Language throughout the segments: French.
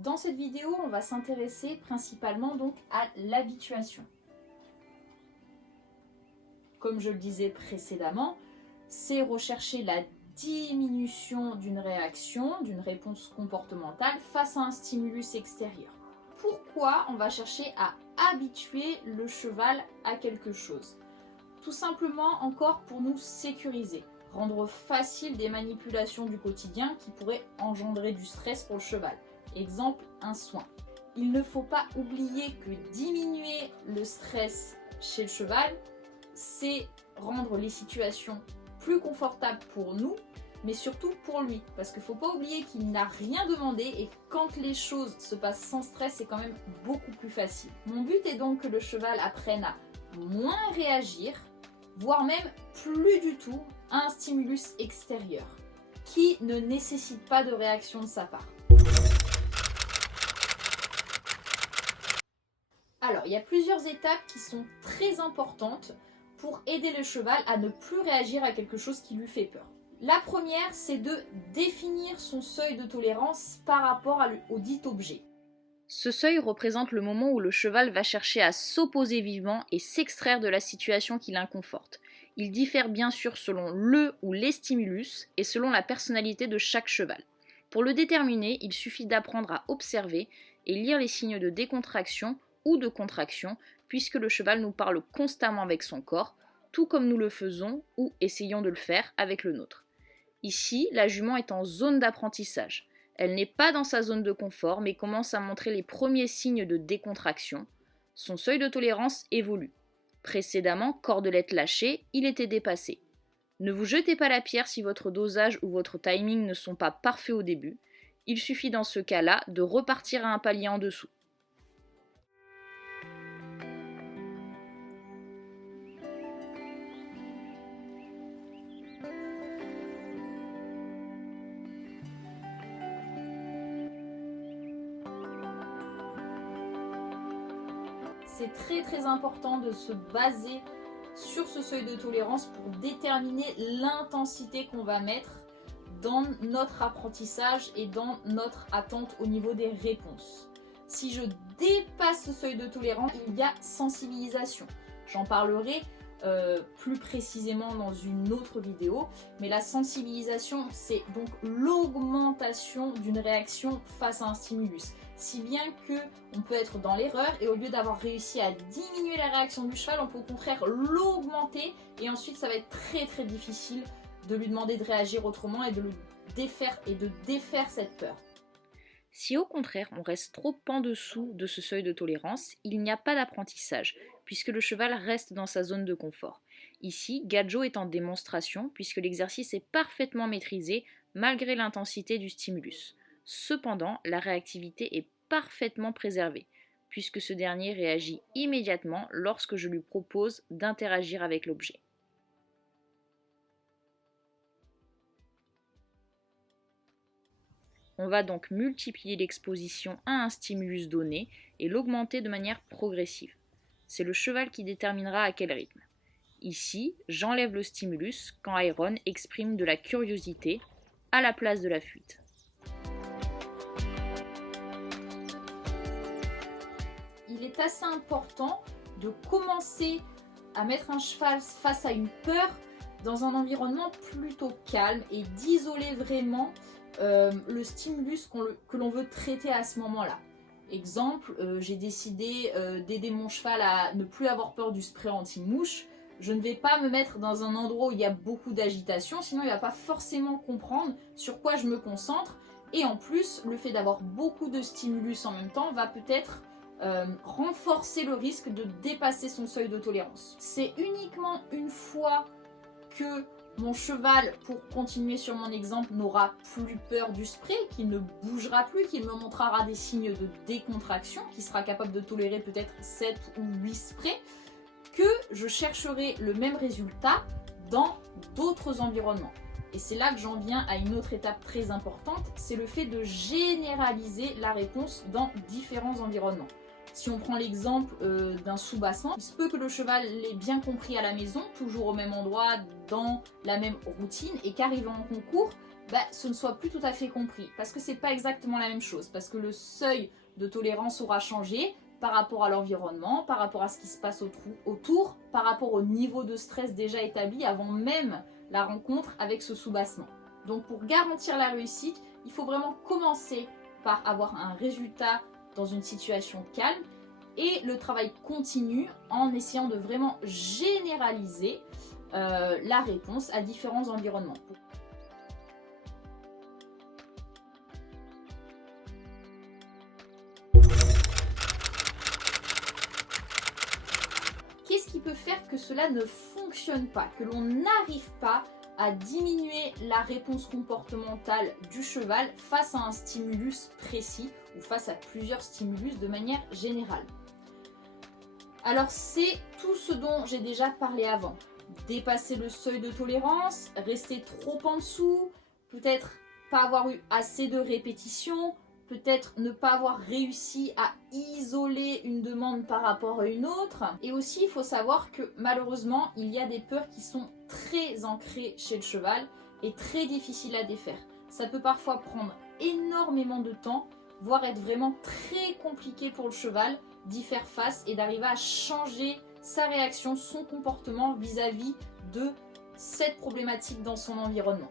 Dans cette vidéo, on va s'intéresser principalement donc à l'habituation. Comme je le disais précédemment, c'est rechercher la diminution d'une réaction, d'une réponse comportementale face à un stimulus extérieur. Pourquoi on va chercher à habituer le cheval à quelque chose? Tout simplement encore pour nous sécuriser, rendre facile des manipulations du quotidien qui pourraient engendrer du stress pour le cheval. Exemple, un soin. Il ne faut pas oublier que diminuer le stress chez le cheval, c'est rendre les situations plus confortables pour nous, mais surtout pour lui. Parce qu'il ne faut pas oublier qu'il n'a rien demandé et quand les choses se passent sans stress, c'est quand même beaucoup plus facile. Mon but est donc que le cheval apprenne à moins réagir, voire même plus du tout, à un stimulus extérieur, qui ne nécessite pas de réaction de sa part. Alors, il y a plusieurs étapes qui sont très importantes pour aider le cheval à ne plus réagir à quelque chose qui lui fait peur. La première, c'est de définir son seuil de tolérance par rapport au dit objet. Ce seuil représente le moment où le cheval va chercher à s'opposer vivement et s'extraire de la situation qui l'inconforte. Il diffère bien sûr selon le ou les stimulus et selon la personnalité de chaque cheval. Pour le déterminer, il suffit d'apprendre à observer et lire les signes de décontraction ou de contraction, puisque le cheval nous parle constamment avec son corps, tout comme nous le faisons ou essayons de le faire avec le nôtre. Ici, la jument est en zone d'apprentissage. Elle n'est pas dans sa zone de confort, mais commence à montrer les premiers signes de décontraction. Son seuil de tolérance évolue. Précédemment, cordelette lâchée, il était dépassé. Ne vous jetez pas la pierre si votre dosage ou votre timing ne sont pas parfaits au début. Il suffit dans ce cas-là de repartir à un palier en dessous. C'est très important de se baser sur ce seuil de tolérance pour déterminer l'intensité qu'on va mettre dans notre apprentissage et dans notre attente au niveau des réponses. Si je dépasse ce seuil de tolérance, il y a sensibilisation. J'en parlerai plus précisément dans une autre vidéo, mais la sensibilisation, c'est donc l'augmentation d'une réaction face à un stimulus. Si bien qu'on peut être dans l'erreur et au lieu d'avoir réussi à diminuer la réaction du cheval, on peut au contraire l'augmenter et ensuite ça va être très très difficile de lui demander de réagir autrement et de le défaire et de défaire cette peur. Si au contraire on reste trop en dessous de ce seuil de tolérance, il n'y a pas d'apprentissage, puisque le cheval reste dans sa zone de confort. Ici, Gadjo est en démonstration, puisque l'exercice est parfaitement maîtrisé malgré l'intensité du stimulus. Cependant, la réactivité est parfaitement préservée, puisque ce dernier réagit immédiatement lorsque je lui propose d'interagir avec l'objet. On va donc multiplier l'exposition à un stimulus donné et l'augmenter de manière progressive. C'est le cheval qui déterminera à quel rythme. Ici, j'enlève le stimulus quand Iron exprime de la curiosité à la place de la fuite. Il est assez important de commencer à mettre un cheval face à une peur dans un environnement plutôt calme et d'isoler vraiment le stimulus que l'on veut traiter à ce moment-là. Exemple, j'ai décidé d'aider mon cheval à ne plus avoir peur du spray anti-mouche. Je ne vais pas me mettre dans un endroit où il y a beaucoup d'agitation, sinon il ne va pas forcément comprendre sur quoi je me concentre. Et en plus, le fait d'avoir beaucoup de stimulus en même temps va peut-être renforcer le risque de dépasser son seuil de tolérance. C'est uniquement une fois que mon cheval, pour continuer sur mon exemple, n'aura plus peur du spray, qu'il ne bougera plus, qu'il me montrera des signes de décontraction, qu'il sera capable de tolérer peut-être 7 ou 8 sprays, que je chercherai le même résultat dans d'autres environnements. Et c'est là que j'en viens à une autre étape très importante, c'est le fait de généraliser la réponse dans différents environnements. Si on prend l'exemple d'un soubassement, il se peut que le cheval l'ait bien compris à la maison, toujours au même endroit, dans la même routine, et qu'arrivant en concours, ce ne soit plus tout à fait compris. Parce que c'est pas exactement la même chose. Parce que le seuil de tolérance aura changé par rapport à l'environnement, par rapport à ce qui se passe autour, par rapport au niveau de stress déjà établi avant même la rencontre avec ce soubassement. Donc pour garantir la réussite, il faut vraiment commencer par avoir un résultat dans une situation calme et le travail continue en essayant de vraiment généraliser la réponse à différents environnements. Qu'est-ce qui peut faire que cela ne fonctionne pas, que l'on n'arrive pas à diminuer la réponse comportementale du cheval face à un stimulus précis ou face à plusieurs stimulus de manière générale? Alors c'est tout ce dont j'ai déjà parlé avant. Dépasser le seuil de tolérance, rester trop en dessous, peut-être pas avoir eu assez de répétitions, peut-être ne pas avoir réussi à isoler une demande par rapport à une autre. Et aussi, il faut savoir que malheureusement, il y a des peurs qui sont très ancrées chez le cheval et très difficiles à défaire. Ça peut parfois prendre énormément de temps, voire être vraiment très compliqué pour le cheval d'y faire face et d'arriver à changer sa réaction, son comportement vis-à-vis de cette problématique dans son environnement.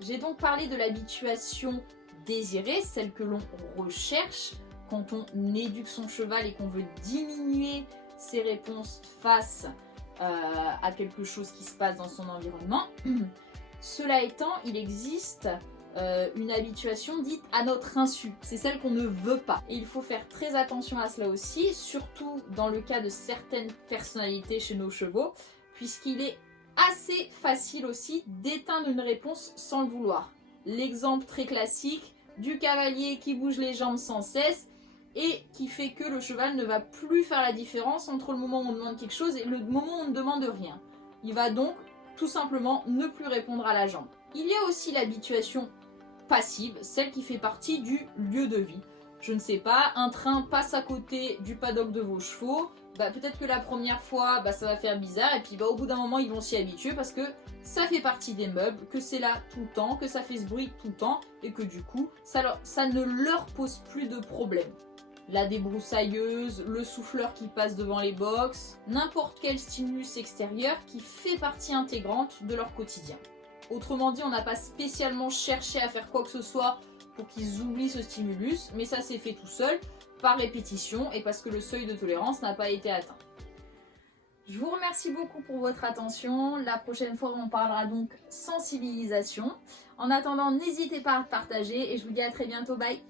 J'ai donc parlé de l'habituation désirée, celle que l'on recherche quand on éduque son cheval et qu'on veut diminuer ses réponses face à quelque chose qui se passe dans son environnement. Cela étant, il existe une habituation dite à notre insu. C'est celle qu'on ne veut pas. Et il faut faire très attention à cela aussi, surtout dans le cas de certaines personnalités chez nos chevaux, puisqu'il est assez facile aussi d'éteindre une réponse sans le vouloir. L'exemple très classique du cavalier qui bouge les jambes sans cesse et qui fait que le cheval ne va plus faire la différence entre le moment où on demande quelque chose et le moment où on ne demande rien. Il va donc tout simplement ne plus répondre à la jambe. Il y a aussi l'habituation passive, celle qui fait partie du lieu de vie. Je ne sais pas, un train passe à côté du paddock de vos chevaux, peut-être que la première fois ça va faire bizarre et puis au bout d'un moment ils vont s'y habituer parce que ça fait partie des meubles, que c'est là tout le temps, que ça fait ce bruit tout le temps et que du coup ça ne leur pose plus de problème. La débroussailleuse, le souffleur qui passe devant les box, n'importe quel stimulus extérieur qui fait partie intégrante de leur quotidien. Autrement dit, on n'a pas spécialement cherché à faire quoi que ce soit pour qu'ils oublient ce stimulus, mais ça s'est fait tout seul, par répétition et parce que le seuil de tolérance n'a pas été atteint. Je vous remercie beaucoup pour votre attention. La prochaine fois, on parlera donc sensibilisation. En attendant, n'hésitez pas à partager et je vous dis à très bientôt. Bye!